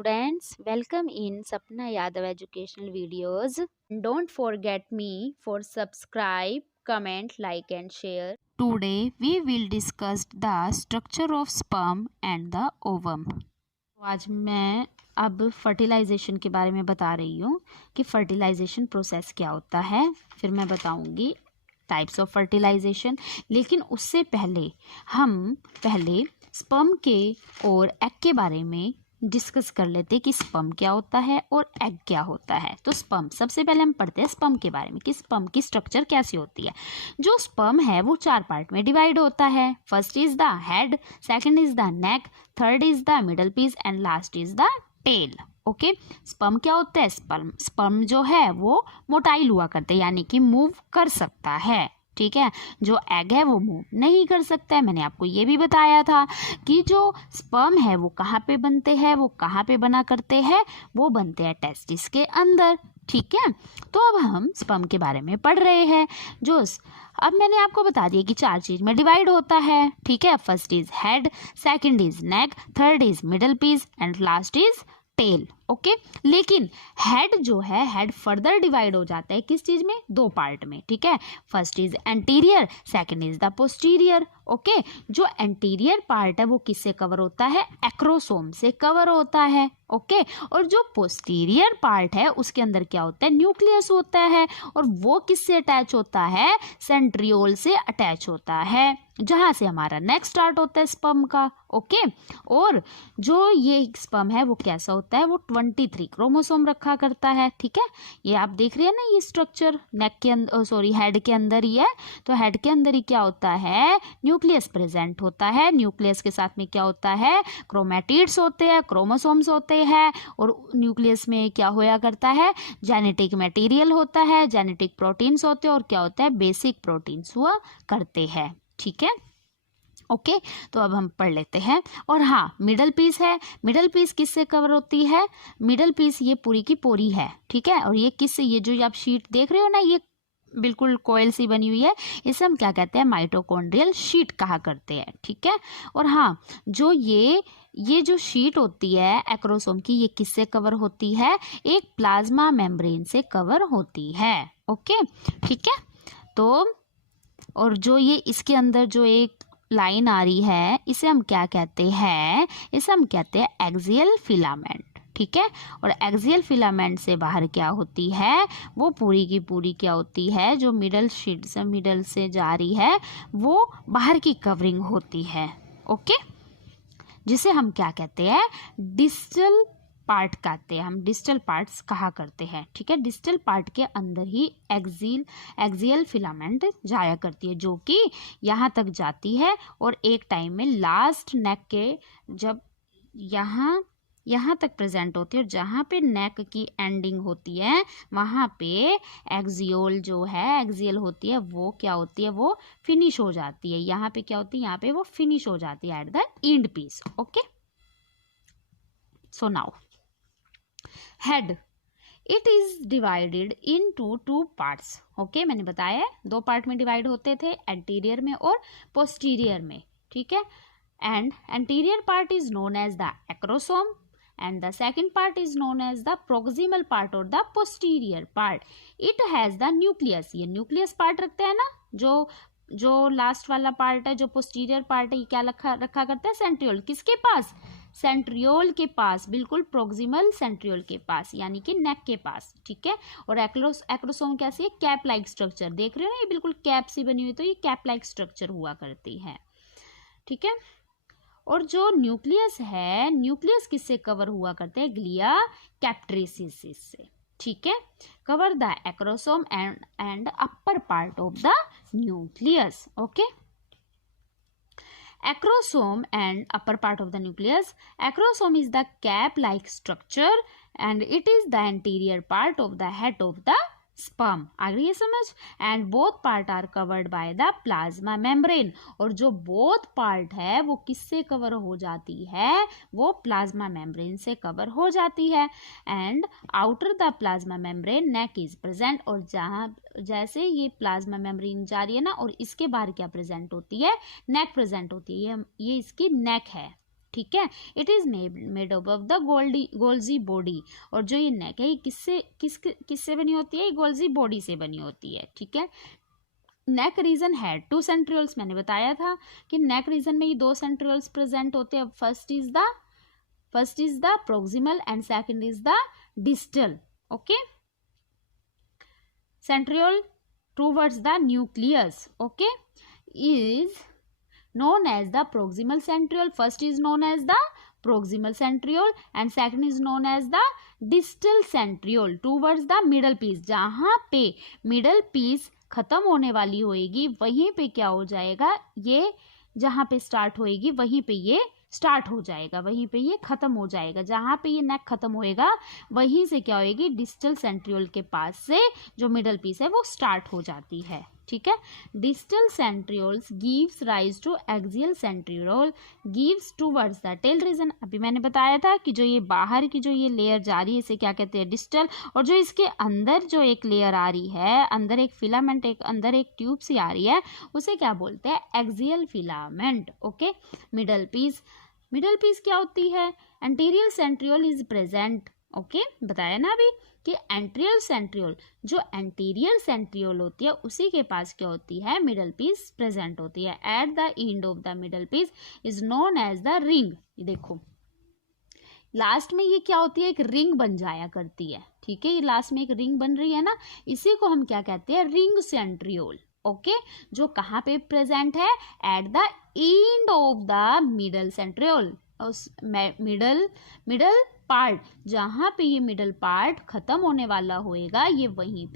Students, welcome in Sapna Yadav educational videos. Don't forget me for subscribe, comment, like and share. Today we will discuss the structure of sperm and the ovum. आज मैं अब fertilisation के बारे में बता रही हूँ कि फर्टिलाइजेशन प्रोसेस क्या होता है। फिर मैं बताऊँगी टाइप्स ऑफ फर्टिलाइजेशन, लेकिन उससे पहले हम स्पर्म के और एग के बारे में डिस्कस कर लेते हैं कि स्पर्म क्या होता है और एग क्या होता है। तो स्पर्म, सबसे पहले हम पढ़ते हैं स्पर्म के बारे में कि स्पर्म की स्ट्रक्चर कैसी होती है। जो स्पर्म है वो 4 पार्ट में डिवाइड होता है। First is the head, second is the neck, third is the middle piece and last is the tail. Okay, sperm क्या होता है? स्पर्म जो है वो मोटाइल हुआ करते हैं, यानी कि मूव कर सकता है। ठीक है, जो एग है वो मूव नहीं कर सकता है। मैंने आपको ये भी बताया था कि जो स्पर्म है वो कहाँ पे बनते हैं, वो कहाँ पे बना करते हैं, वो बनते हैं टेस्टिस के अंदर। ठीक है, तो अब हम स्पर्म के बारे में पढ़ रहे हैं। अब मैंने आपको बता दिया कि 4 चीज में डिवाइड होता है। ठीक है, first is head, second is neck, third is middle piece and last is tail. Okay, लेकिन हेड जो है, हेड फर्दर डिवाइड हो जाता है किस चीज में? 2 पार्ट में। ठीक है, first is anterior, second is the posterior. Okay, जो एंटीरियर पार्ट है वो किससे कवर होता है? एक्रोसोम से कवर होता है। ओके, और जो पोस्टीरियर पार्ट है उसके अंदर क्या होता है? न्यूक्लियस होता है, और वो किससे अटैच होता है? सेंट्रियोल से अटैच होता है, जहां से हमारा नेक्स्ट स्टार्ट होता है स्पर्म का। ओके, और जो ये स्पर्म है वो कैसा होता है? वो 23 क्रोमोसोम रखा करता है। ठीक है, ये आप देख रहे हैं ना, ये स्ट्रक्चर नेक के अंदर, हेड के अंदर ही है। तो हेड के अंदर ही क्या होता है? न्यूक्लियस प्रेजेंट होता है। न्यूक्लियस के साथ में क्या होता है? क्रोमैटिड्स होते हैं, क्रोमोसोम्स होते हैं, और न्यूक्लियस में क्या होया करता है? जेनेटिक मटेरियल होता है, जेनेटिक प्रोटीन्स होते हैं, और क्या होता है? बेसिक प्रोटीन्स हुआ करते हैं। ठीक है, ओके, तो अब हम पढ़ लेते हैं। और हाँ, मिडल पीस है। मिडल पीस किससे कवर होती है? मिडल पीस ये पूरी की पूरी है। ठीक है, और ये किससे? ये जो आप शीट देख रहे हो ना, ये बिल्कुल कोयल सी बनी हुई है, इसे हम क्या कहते हैं? माइटोकॉन्ड्रियल शीट कहा करते हैं। ठीक है, और हाँ, जो ये जो शीट होती है एक्रोसोम की, ये किससे कवर होती है? एक प्लाज्मा मेम्ब्रेन से कवर होती है। ओके, ठीक है, तो और जो ये इसके अंदर जो एक लाइन आ रही है, इसे हम क्या कहते हैं? इसे हम कहते हैं एक्सियल फिलामेंट। ठीक है, और एक्सियल फिलामेंट से बाहर क्या होती है? वो पूरी की पूरी क्या होती है? जो मिडल शीट से मिडल से जा रही है वो बाहर की कवरिंग होती है। ओके, जिसे हम क्या कहते हैं? डिस्टल पार्ट कहते हैं, हम डिस्टल पार्ट्स कहा करते हैं। ठीक है, डिस्टल पार्ट के अंदर ही एक्सियल फिलामेंट जाया करती है, जो कि यहाँ तक जाती है, और एक टाइम में लास्ट नेक के जब यहाँ तक प्रेजेंट होती है, और जहाँ पे नेक की एंडिंग होती है वहाँ पे एक्सियल होती है, वो क्या होती है? वो फिनिश हो जाती है। यहाँ पे क्या होती है? यहाँ पे वो फिनिश हो जाती है at the end piece. Okay, so now head, it is divided into 2 parts. Okay, मैंने बताया है 2 पार्ट में डिवाइड होते थे, एंटीरियर में और पोस्टीरियर में। ठीक है, and anterior part is known as the acrosome and the second part is known as the proximal part or the posterior part. It has the nucleus, ये nucleus part रखते हैं ना, जो लास्ट वाला पार्ट है, जो पोस्टीरियर पार्ट है, ये क्या रखा करता है? सेंट्रियोल। किसके पास? सेंट्रियोल के पास, बिल्कुल प्रोक्सिमल सेंट्रियोल के पास, यानी कि नेक के पास। ठीक है, और एक्रोसोम कैसी है? कैप लाइक स्ट्रक्चर, देख रहे हो ना, ये बिल्कुल कैप सी बनी हुई, तो ये कैप लाइक स्ट्रक्चर हुआ करती है। ठीक है, और जो न्यूक्लियस है, न्यूक्लियस किससे कवर हुआ करते हैं? ग्लिया कैप्ट्रिसिस से। ठीक है, cover the acrosome and upper part of the nucleus. Okay, acrosome and upper part of the nucleus. Acrosome is the cap like structure and it is the anterior part of the head of the sperm. आ गई है समझ? And both part are covered by the plasma membrane, और जो both part है वो किससे cover हो जाती है? वो प्लाज्मा मेम्ब्रेन से कवर हो जाती है। And outer the plasma membrane neck is present, और जहाँ जैसे ये प्लाज्मा मेम्ब्रेन जा रही है ना, और इसके बाहर क्या प्रेजेंट होती है? नेक प्रेजेंट होती है। ये इसकी नेक है। ठीक है। It is made up of the Golgi body, और जो ये नेक है ये किससे बनी होती है, गोल्जी बॉडी से बनी होती है, ठीक है। नेक रीजन है 2 सेंट्रियोल्स, मैंने बताया था कि नेक रीजन में ये 2 सेंट्रियोल्स प्रेजेंट होते हैं। First is the proximal and second is the distal, okay. Centriole towards the nucleus, okay, is known as the proximal centriole. First is known as the proximal centriole and second is known as the distal centriole towards the middle piece. जहाँ पे middle piece खत्म होने वाली होएगी वहीं पे क्या हो जाएगा, ये जहाँ पे स्टार्ट होएगी वहीं पे ये स्टार्ट हो जाएगा, वहीं पे ये खत्म हो जाएगा। जहाँ पे ये नेक खत्म होएगा वहीं से क्या होएगी, डिस्टल सेंट्रियोल के पास से जो मिडल पीस है वो स्टार्ट हो जाती है, ठीक है। Distal centrioles gives rise to axial centriole gives towards the tail region. अभी मैंने बताया था कि जो ये बाहर की जो ये लेयर जा रही है इसे क्या कहते हैं, डिस्टल, और जो इसके अंदर जो एक लेयर आ रही है, अंदर एक फिलामेंट, एक अंदर एक ट्यूब सी आ रही है, उसे क्या बोलते हैं, axial filament, okay. Middle piece क्या होती है, anterior centriole is present, okay, बताया ना अभी कि एंटीरियर सेंट्रियोल, जो एंटीरियर सेंट्रियोल होती है उसी के पास क्या होती है, मिडल पीस प्रेजेंट होती है। At the end of the middle piece is known as the ring. देखो लास्ट में ये क्या होती है, एक रिंग बन जाया करती है, ठीक है, ये लास्ट में एक रिंग बन रही है ना, इसी को हम क्या कहते हैं, रिंग सेंट्रियोल, ओके, जो कहाँ पे प्रेजेंट है, at the end of the middle centriole, उस मिडल पार्ट, जहाँ पे ये मिडल पार्ट खत्म होने वाला होएगा ये वहीं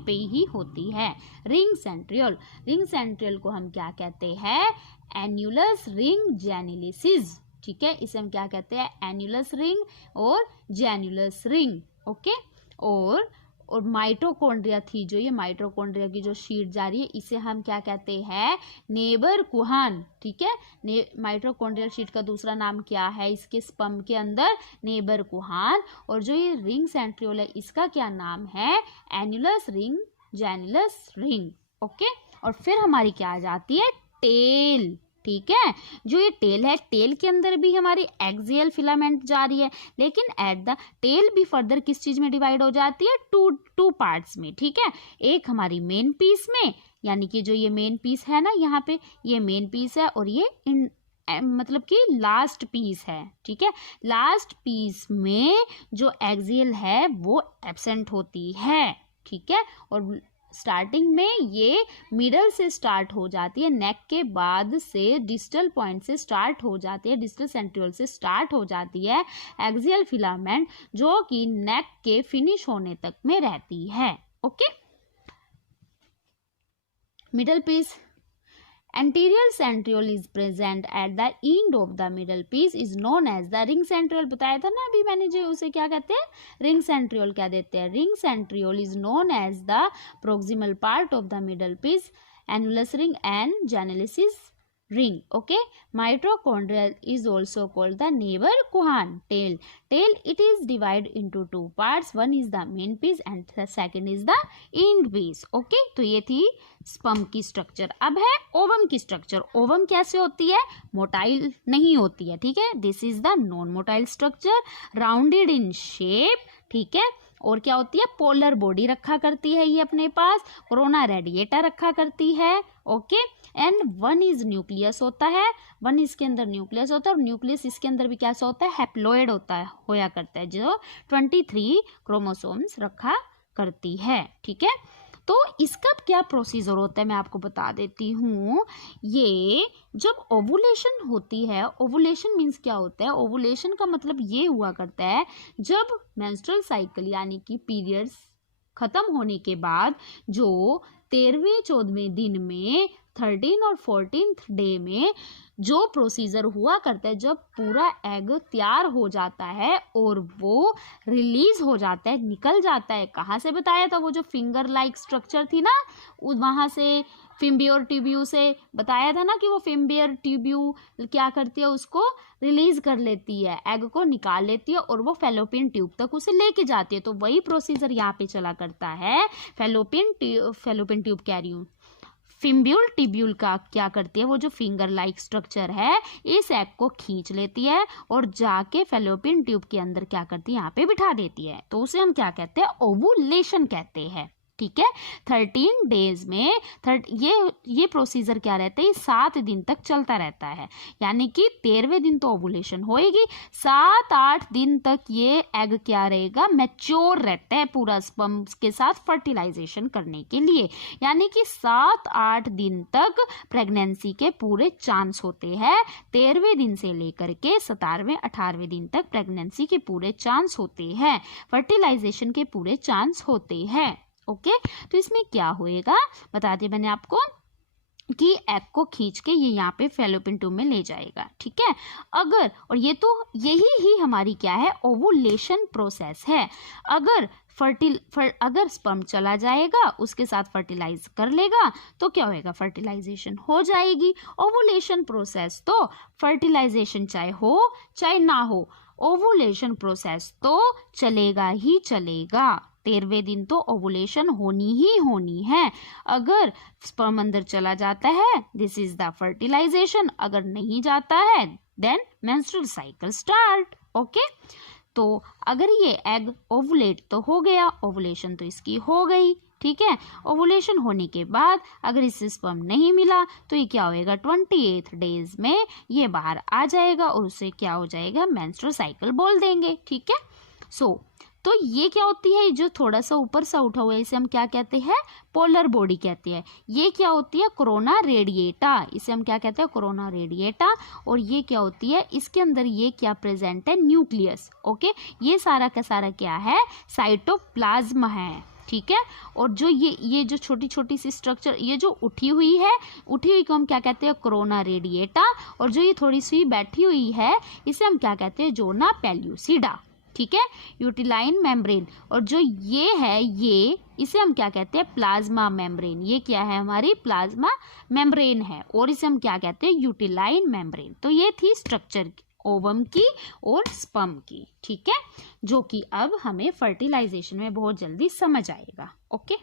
पे ही होती है, रिंग सेंट्रियोल। रिंग सेंट्रियोल को हम क्या कहते हैं, एन्युलस रिंग जेनिलिसिस, ठीक है, इसे हम क्या कहते हैं, एन्युलस रिंग और जेन्युलस रिंग, ओके। और माइटोकॉन्ड्रिया थी, जो ये माइटोकॉन्ड्रिया की जो शीट जा रही है इसे हम क्या कहते हैं, नेबर कुहान, ठीक है। माइटोकॉन्ड्रियल शीट का दूसरा नाम क्या है, इसके स्पर्म के अंदर, नेबर कुहान। और जो ये रिंग सेंट्रियोल है इसका क्या नाम है, एन्युलस रिंग जेनिलस रिंग, ओके। और फिर हमारी क्या आ जाती है, टेल, ठीक है। जो ये टेल है, टेल के अंदर भी हमारी एक्सियल फिलामेंट जा रही है, लेकिन एट द टेल भी फर्दर किस चीज में डिवाइड हो जाती है, टू पार्ट्स में, ठीक है। एक हमारी मेन पीस में, यानी कि जो ये मेन पीस है ना, यहाँ पे ये मेन पीस है और ये मतलब कि लास्ट पीस है, ठीक है। लास्ट पीस में जो एक्सियल है वो एब्सेंट होती है, ठीक है। और स्टार्टिंग में ये मिडल से स्टार्ट हो जाती है, नेक के बाद से डिस्टल पॉइंट से स्टार्ट हो जाती है, डिस्टल सेंट्रियोल से स्टार्ट हो जाती है एक्सियल फिलामेंट, जो कि नेक के फिनिश होने तक में रहती है, okay. Middle piece, anterior centriole is present at the end of the middle piece is known as the ring centriole। बताया था ना अभी मैंने, जो उसे क्या कहते हैं, ring centriole कह देते हैं। ring centriole is known as the proximal part of the middle piece, annulus ring and genesis ring, okay। Mitochondrial is also called the neighbor Cohen tail। It is divided into 2 parts, one is the main piece and the second is the end piece, okay। तो ये थी sperm की structure. अब है ovum की structure. Ovum कैसे होती है, मोटाइल नहीं होती है, ठीक है। This is the non motile structure, rounded in shape, ठीक है। और क्या होती है, पोलर बॉडी रखा करती है ये अपने पास, कोरोना रेडिएटर रखा करती है, okay. And one is nucleus होता है, वन इसके अंदर न्यूक्लियस होता है, और न्यूक्लियस इसके अंदर भी कैसा होता है, हैप्लॉइड होता है, होया करता है, जो 23 क्रोमोसोम्स रखा करती है, ठीक है। तो इसका क्या प्रोसीजर होता है मैं आपको बता देती हूँ। ये जब ओवुलेशन होती है, ओवुलेशन मीन्स क्या होता है, ओवुलेशन का मतलब ये हुआ करता है जब मेंस्ट्रुअल साइकिल यानी कि पीरियड्स खत्म होने के बाद जो 13वें 14वें दिन में 13 और 14th डे में जो प्रोसीजर हुआ करता है, जब पूरा एग तैयार हो जाता है और वो रिलीज हो जाता है, निकल जाता है, कहाँ से बताया था, वो जो फिंगर लाइक स्ट्रक्चर थी ना, वहाँ से फिम्बियर ट्यूब्यू से बताया था ना कि वो फिम्बियर ट्यूब्यू क्या करती है, उसको रिलीज कर लेती है, एग को निकाल लेती है और वो फेलोपियन ट्यूब तक उसे लेके जाती है। तो वही प्रोसीजर यहाँ पे चला करता है, फेलोपियन ट्यूब कह रही हूँ, फिम्ब्यूल टिब्यूल का क्या करती है, वो जो फिंगर लाइक स्ट्रक्चर है इस एग को खींच लेती है और जाके फेलोपियन ट्यूब के अंदर क्या करती है, यहाँ पे बिठा देती है। तो उसे हम क्या कहते हैं, ओवुलेशन कहते हैं। ठीक है, 13 डेज में ये प्रोसीजर क्या रहता है, 7 दिन तक चलता रहता है। यानी कि 13वें दिन तो ओवुलेशन होएगी, 7-8 दिन तक ये एग क्या रहेगा, मैच्योर रहता है पूरा स्पर्म के साथ फर्टिलाइजेशन करने के लिए। यानी कि 7-8 दिन तक प्रेगनेंसी के पूरे चांस होते हैं। 13वें दिन से लेकर के 17वें-18वें दिन तक प्रेगनेंसी के पूरे चांस होते हैं, फर्टिलाइजेशन के पूरे चांस होते हैं। ओके, तो इसमें क्या होएगा बता दिया मैंने आपको कि एग को खींच के ये यहाँ पे फेलोपियन ट्यूब में ले जाएगा। ठीक है, अगर, और ये तो यही ही हमारी क्या है, ओवुलेशन प्रोसेस है। अगर स्पर्म चला जाएगा, उसके साथ फर्टिलाइज कर लेगा, तो क्या होएगा, फर्टिलाइजेशन हो जाएगी। ओवुलेशन प्रोसेस तो फर्टिलाइजेशन चाहे हो चाहे ना हो, ओवुलेशन प्रोसेस तो चलेगा ही चलेगा। 13वें दिन तो ओवुलेशन होनी ही होनी है। अगर स्पर्म अंदर चला जाता है, दिस इज द फर्टिलाइजेशन। अगर नहीं जाता है, then menstrual cycle start. Okay, तो अगर ये एग ओवुलेट तो हो गया, ओवुलेशन तो इसकी हो गई। ठीक है, ओवुलेशन होने के बाद अगर इसे स्पर्म नहीं मिला तो ये क्या होएगा, 28 डेज में ये बाहर आ जाएगा और उसे क्या हो जाएगा, मेंस्ट्रुअल साइकिल बोल देंगे। ठीक है, तो ये क्या होती है, जो थोड़ा सा ऊपर सा उठा हुआ है इसे हम क्या कहते हैं, पोलर बॉडी कहते हैं। ये क्या होती है, कोरोना रेडिएटा, इसे हम क्या कहते हैं, कोरोना रेडिएटा। और ये क्या होती है, इसके अंदर ये क्या प्रेजेंट है, न्यूक्लियस। ओके, ये सारा का सारा क्या है, साइटोप्लाज्म है। ठीक है, और जो ये जो छोटी छोटी सी स्ट्रक्चर, ये जो उठी हुई को हम क्या कहते हैं, कोरोना रेडिएटा। और जो ये थोड़ी सी बैठी हुई है इसे हम क्या कहते हैं, जोना पेल्यूसिडा। ठीक है, यूटिलाइन मेम्ब्रेन। और जो ये है, ये इसे हम क्या कहते हैं, प्लाज्मा मेम्ब्रेन। ये क्या है, हमारी प्लाज्मा मेम्ब्रेन है, और इसे हम क्या कहते हैं, यूटिलाइन मेम्ब्रेन। तो ये थी स्ट्रक्चर ओवम की और स्पर्म की। ठीक है, जो कि अब हमें फर्टिलाइजेशन में बहुत जल्दी समझ आएगा। ओके।